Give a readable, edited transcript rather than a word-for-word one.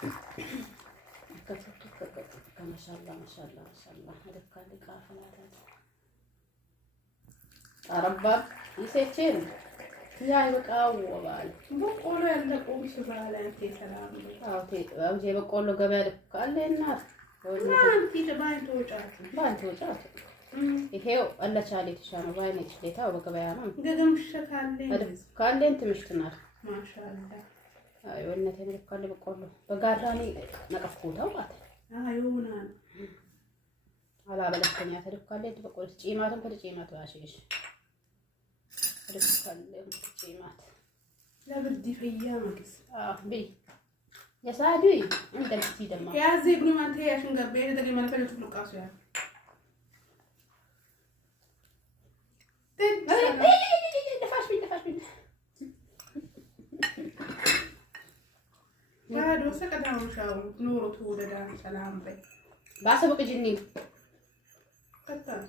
ما شاء الله ما شاء الله ما شاء الله هذا كان لقاء فلاتات أرباب يسيتين يا يبقى وبال بقول لك قوم سبالة أنت سلام أو جي بقول له قبل قال لي الناس ما أنت تبين توجعك باين توجعك ይሄው አለቻሊ ተሻነ ባይነች ሌታው በገበያ ነው ገገም ሸካለ ካለ እንት ምሽትናል ማሻአላ አይ ወነቴ ልካለ በቆሎ በጋራኒ ነቀፍኩታው ማለት አይውና አላ በለከኛ ተልካለ በቆሎ ጪማቱን በጪማቱ አሽሽ ተልካለ ጪማት ለብዲ ፈያ ማክስ ቢ ያሳዱይ እንደልቲ ደማ ያዚ ብኑ ማንተ ያሽን ገበ ደገ ማንፈለ ትልቃሱ ያ هذا سكت عن شاو نور تولد سلام بي باسبق جنين قطع